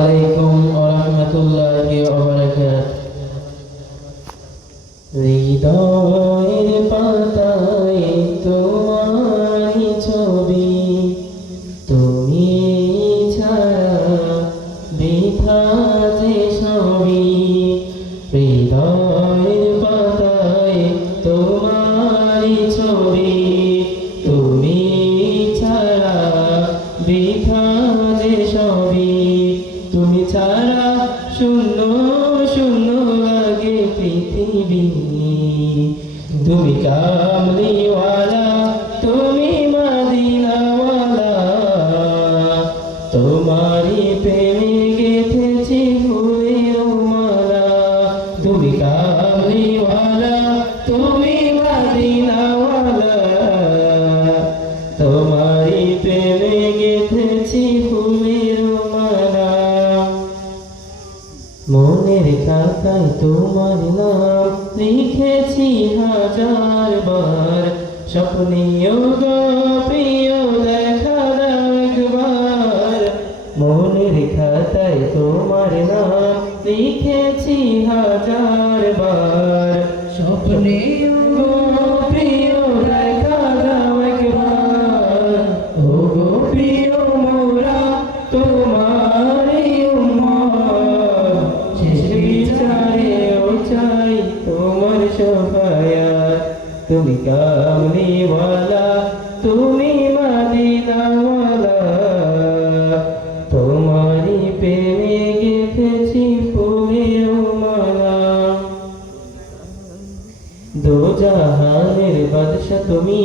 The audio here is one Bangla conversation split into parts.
আলাইকুম ওয়া রাহমাতুল্লাহি ওয়া বারাকাতুহু। হৃদয়ের পাতায় তোমারই ছবি, তুমি ছাড়া বৃথা যে সবই। হৃদয়ের পাতায় তোমারই ছবি, তুমি ছাড়া বৃথা যে সবই। তুমি ছাড়া শূন্য শূন্য লাগে পৃথিবী। তুমি কামলিওয়ালা, তুমি মদিনাওয়ালা, তোমারই প্রেমে গেঁথেছি ফুলের মালা। তুমি কামলিওয়ালা, তুমি মদিনাওয়ালা, তোমারই প্রেমে গেঁথেছি ফুলের মালা। মনের খাতায় তোমার নাম লিখেছি হাজার বার, স্বপ্নেও গো প্রিয় দেখা দাও একবার। মনের খাতায় তোমার নাম লিখেছি হাজার বার, স্বপ্নেও গো প্রিয় দেখা দাও একবার। ও গো প্রিয় মোরা তোমারই উম্মত, শেষ বিচারেও চাই তোমার শফায়াত। তুমি কামলিওয়ালা, তুমি মদিনাওয়ালা, তোমারই প্রেমে গেঁথেছি ফুলের মালা। দো জাহানের বাদশা তুমি,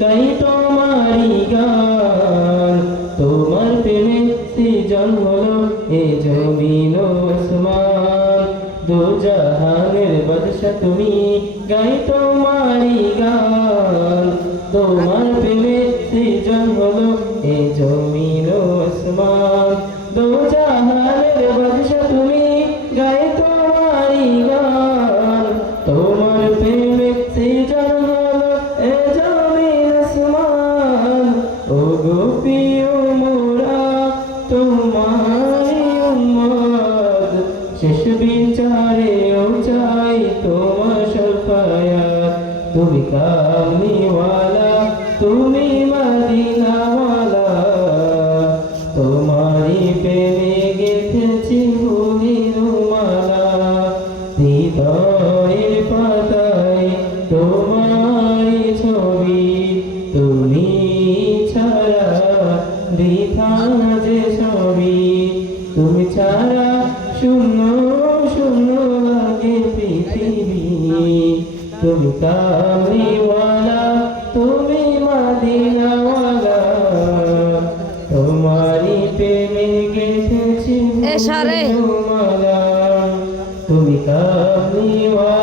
গাই তোমারই গান। তোমার প্রেমে সৃজন হলো এ জমিন ও আসমান। দো জাহানের বাদশা তুমি, গাই তোমারই গান। তোমার প্রেমে সৃজন হলো এ জমিন ও আসমান। দো জাহানের বাদশা তুমি, গাই তোমারই গান। তোমার প্রেমে সৃজন হলো এ জমিন আসমান। ও গো প্রিয় মোরা তোমারই উম্মত, শেষ বিচারেও চাই তোমার শফায়াত। তুমি কামলিওয়ালা, তুমি মদিনাওয়ালা, তোমারই প্রেমে গেঁথেছি ফুলের মালা। হৃদয়ের পাতায় তোমারই ছবি, তুমি ছাড়া বৃথা যে সবই। তুমি ছাড়া শূন্য শূন্য লাগে পৃথিবী। তুমি কামলিওয়ালা, তুমি মদিনাওয়ালা, তোমারই প্রেমে গেঁথেছি ফুলের মালা। তুমি কামলিওয়ালা।